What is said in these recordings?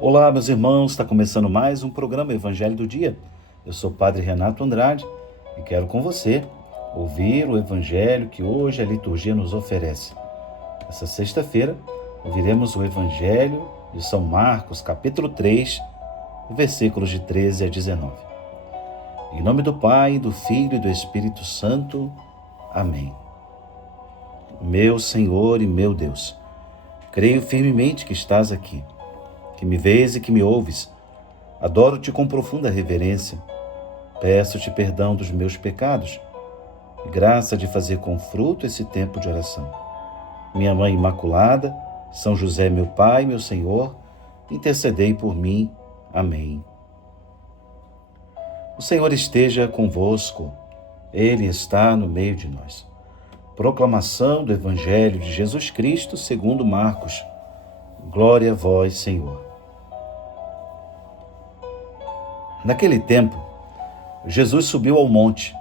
Olá, meus irmãos, está começando mais um programa Evangelho do Dia. Eu sou o Padre Renato Andrade e quero com você ouvir o Evangelho que hoje a liturgia nos oferece. Essa sexta-feira ouviremos o Evangelho de São Marcos, capítulo 3, versículos de 13 a 19. Em nome do Pai, do Filho e do Espírito Santo. Amém. Meu Senhor e meu Deus, creio firmemente que estás aqui, que me vês e que me ouves. Adoro-te com profunda reverência. Peço-te perdão dos meus pecados e graça de fazer com fruto esse tempo de oração. Minha Mãe Imaculada, São José, meu Pai, meu Senhor, intercedei por mim. Amém. O Senhor esteja convosco. Ele está no meio de nós. Proclamação do Evangelho de Jesus Cristo segundo Marcos. Glória a vós, Senhor. Naquele tempo, Jesus subiu ao monte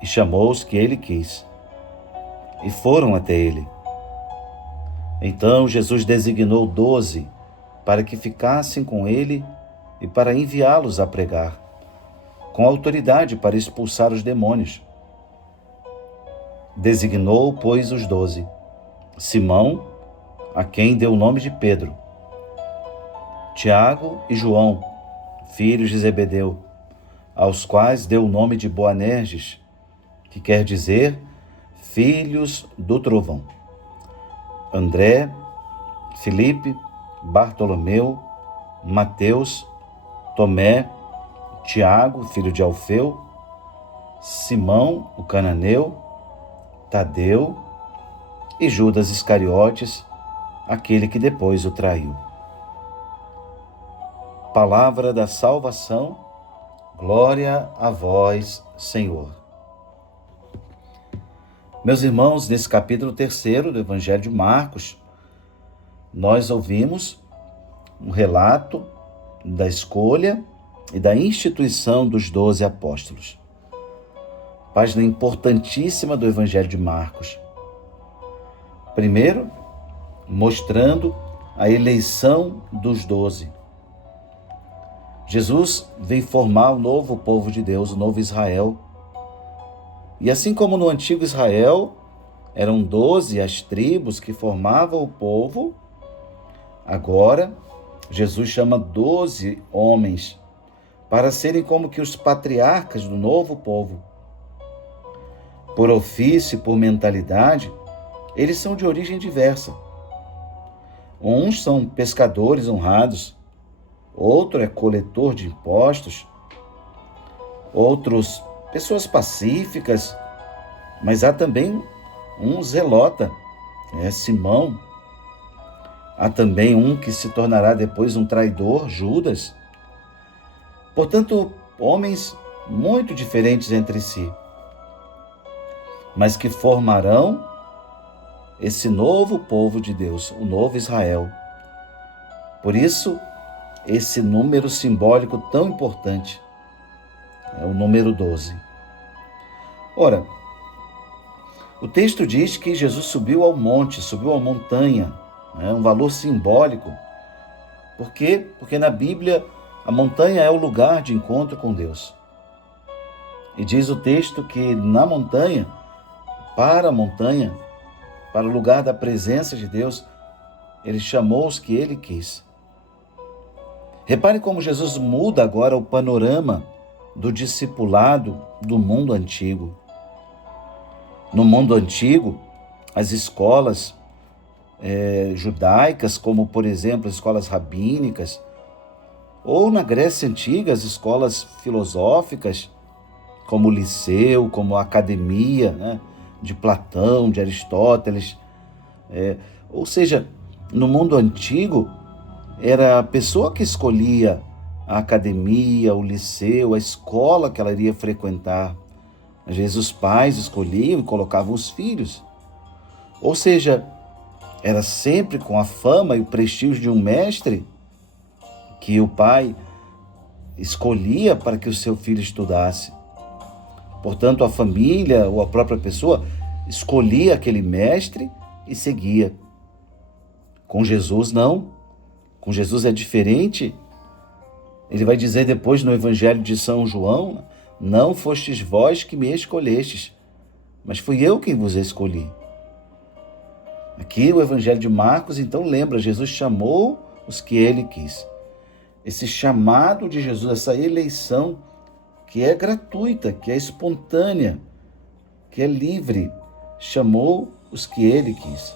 e chamou os que ele quis, e foram até ele. Então Jesus designou 12 para que ficassem com ele e para enviá-los a pregar, com autoridade para expulsar os demônios. Designou, pois, os 12: Simão, a quem deu o nome de Pedro, Tiago e João, filhos de Zebedeu, aos quais deu o nome de Boanerges, que quer dizer filhos do trovão, André, Filipe, Bartolomeu, Mateus, Tomé, Tiago, filho de Alfeu, Simão, o cananeu, Tadeu e Judas Iscariotes, aquele que depois o traiu. Palavra da salvação, glória a vós, Senhor. Meus irmãos, nesse capítulo 3 do Evangelho de Marcos, nós ouvimos um relato da escolha e da instituição dos 12 apóstolos. Página importantíssima do Evangelho de Marcos. Primeiro, mostrando a eleição dos 12. Jesus vem formar o novo povo de Deus, o novo Israel. E assim como no antigo Israel eram 12 as tribos que formavam o povo, agora Jesus chama 12 homens para serem como que os patriarcas do novo povo. Por ofício e por mentalidade, eles são de origem diversa. Uns são pescadores honrados, outro é coletor de impostos, outros pessoas pacíficas, mas há também um zelota, Simão. Há também um que se tornará depois um traidor, Judas. Portanto, homens muito diferentes entre si, mas que formarão esse novo povo de Deus, o novo Israel. Por isso, esse número simbólico tão importante é o número 12. Ora, o texto diz que Jesus subiu ao monte, subiu à montanha, um valor simbólico. Por quê? Porque na Bíblia a montanha é o lugar de encontro com Deus. E diz o texto que na montanha, para o lugar da presença de Deus, ele chamou os que ele quis. Repare como Jesus muda agora o panorama do discipulado do mundo antigo. No mundo antigo, as escolas judaicas, como por exemplo as escolas rabínicas, ou na Grécia Antiga, as escolas filosóficas, como o Liceu, como a Academia, de Platão, de Aristóteles. Ou seja, no mundo antigo, era a pessoa que escolhia a academia, o liceu, a escola que ela iria frequentar. Às vezes os pais escolhiam e colocavam os filhos. Ou seja, era sempre com a fama e o prestígio de um mestre que o pai escolhia para que o seu filho estudasse. Portanto, a família ou a própria pessoa escolhia aquele mestre e seguia. Com Jesus, não. Com Jesus é diferente. Ele vai dizer depois no Evangelho de São João: não fostes vós que me escolhestes, mas fui eu quem vos escolhi. Aqui o Evangelho de Marcos, então, lembra, Jesus chamou os que ele quis. Esse chamado de Jesus, essa eleição que é gratuita, que é espontânea, que é livre, chamou os que ele quis.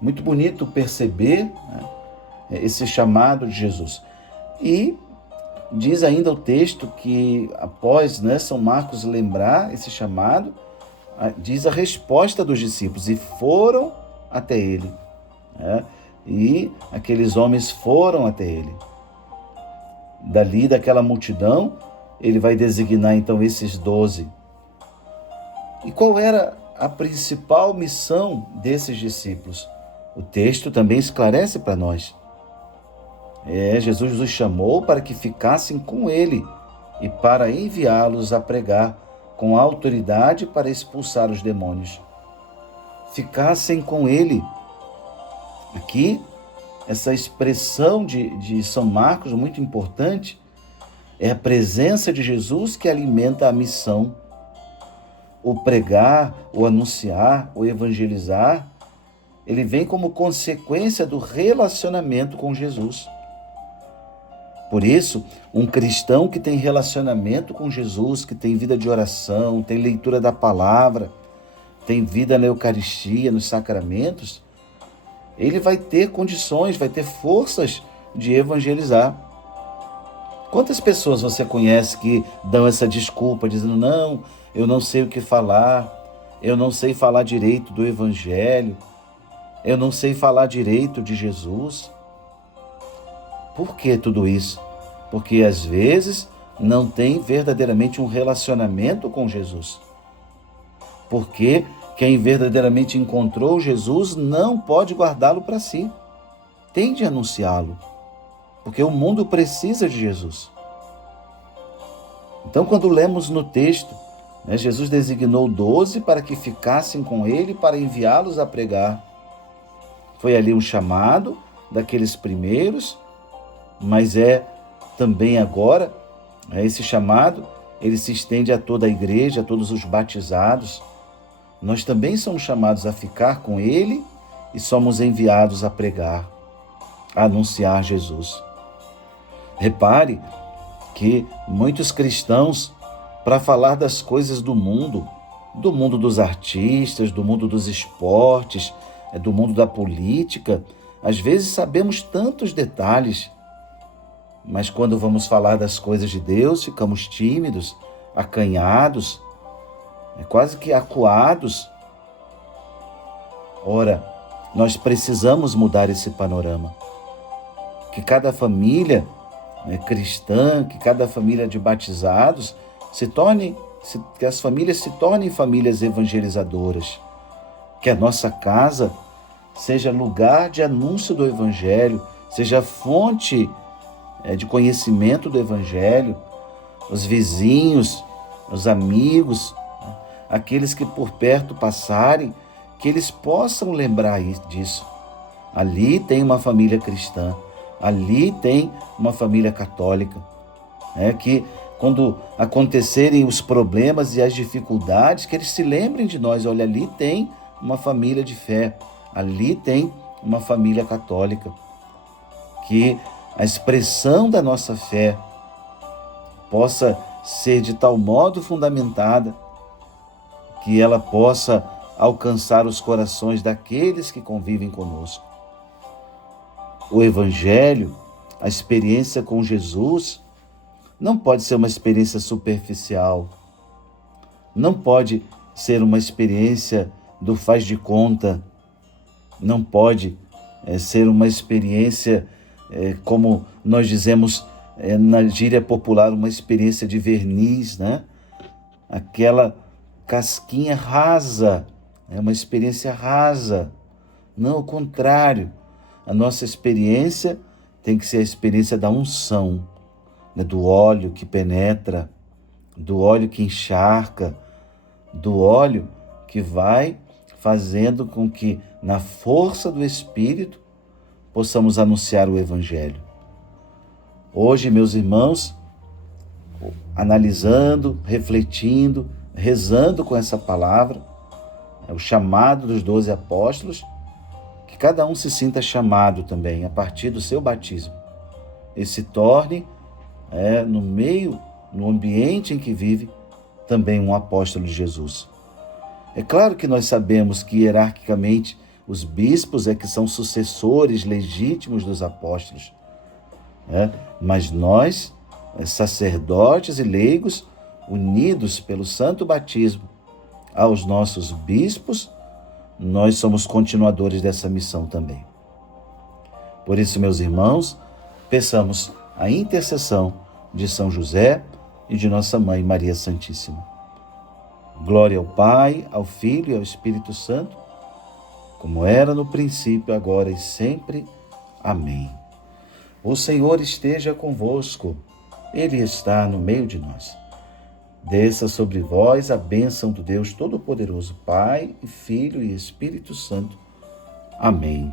Muito bonito perceber, né, esse chamado de Jesus. E diz ainda o texto que após, né, São Marcos lembrar esse chamado, diz a resposta dos discípulos: e foram até ele. Né? E aqueles homens foram até ele. Dali, daquela multidão, ele vai designar então esses 12. E qual era a principal missão desses discípulos? O texto também esclarece para nós. Jesus os chamou para que ficassem com ele e para enviá-los a pregar com autoridade para expulsar os demônios. Ficassem com ele. Aqui, essa expressão de São Marcos, muito importante, é a presença de Jesus que alimenta a missão. O pregar, o anunciar, o evangelizar, ele vem como consequência do relacionamento com Jesus. Por isso, um cristão que tem relacionamento com Jesus, que tem vida de oração, tem leitura da palavra, tem vida na Eucaristia, nos sacramentos, ele vai ter condições, vai ter forças de evangelizar. Quantas pessoas você conhece que dão essa desculpa, dizendo: não, eu não sei o que falar, eu não sei falar direito do Evangelho, eu não sei falar direito de Jesus? Por que tudo isso? Porque às vezes não tem verdadeiramente um relacionamento com Jesus. Porque quem verdadeiramente encontrou Jesus não pode guardá-lo para si. Tem de anunciá-lo. Porque o mundo precisa de Jesus. Então, quando lemos no texto, Jesus designou 12 para que ficassem com ele, para enviá-los a pregar. Foi ali um chamado daqueles primeiros, mas também agora, esse chamado, ele se estende a toda a igreja, a todos os batizados. Nós também somos chamados a ficar com ele e somos enviados a pregar, a anunciar Jesus. Repare que muitos cristãos, para falar das coisas do mundo dos artistas, do mundo dos esportes, do mundo da política, às vezes sabemos tantos detalhes, mas quando vamos falar das coisas de Deus, ficamos tímidos, acanhados, quase que acuados. Ora, nós precisamos mudar esse panorama. Que cada família cristã, que cada família de batizados que as famílias se tornem famílias evangelizadoras. Que a nossa casa seja lugar de anúncio do Evangelho, seja fonte de conhecimento do Evangelho. Os vizinhos, os amigos, aqueles que por perto passarem, que eles possam lembrar disso. Ali tem uma família cristã, ali tem uma família católica, que quando acontecerem os problemas e as dificuldades, que eles se lembrem de nós. Olha, ali tem uma família de fé, ali tem uma família católica. Que a expressão da nossa fé possa ser de tal modo fundamentada que ela possa alcançar os corações daqueles que convivem conosco. O Evangelho, a experiência com Jesus, não pode ser uma experiência superficial, não pode ser uma experiência do faz de conta, não pode ser uma experiência, como nós dizemos na gíria popular, uma experiência de verniz, né? Aquela casquinha rasa, é uma experiência rasa. Não, ao contrário, a nossa experiência tem que ser a experiência da unção, do óleo que penetra, do óleo que encharca, do óleo que vai fazendo com que, na força do Espírito, possamos anunciar o Evangelho. Hoje, meus irmãos, analisando, refletindo, rezando com essa palavra, o chamado dos 12 apóstolos, que cada um se sinta chamado também a partir do seu batismo e se torne, no ambiente em que vive, também um apóstolo de Jesus. É claro que nós sabemos que hierarquicamente os bispos é que são sucessores legítimos dos apóstolos, mas nós, sacerdotes e leigos, unidos pelo santo batismo aos nossos bispos, nós somos continuadores dessa missão também. Por isso, meus irmãos, peçamos a intercessão de São José e de nossa Mãe Maria Santíssima. Glória ao Pai, ao Filho e ao Espírito Santo, como era no princípio, agora e sempre. Amém. O Senhor esteja convosco, Ele está no meio de nós. Desça sobre vós a bênção do Deus Todo-Poderoso, Pai, Filho e Espírito Santo. Amém.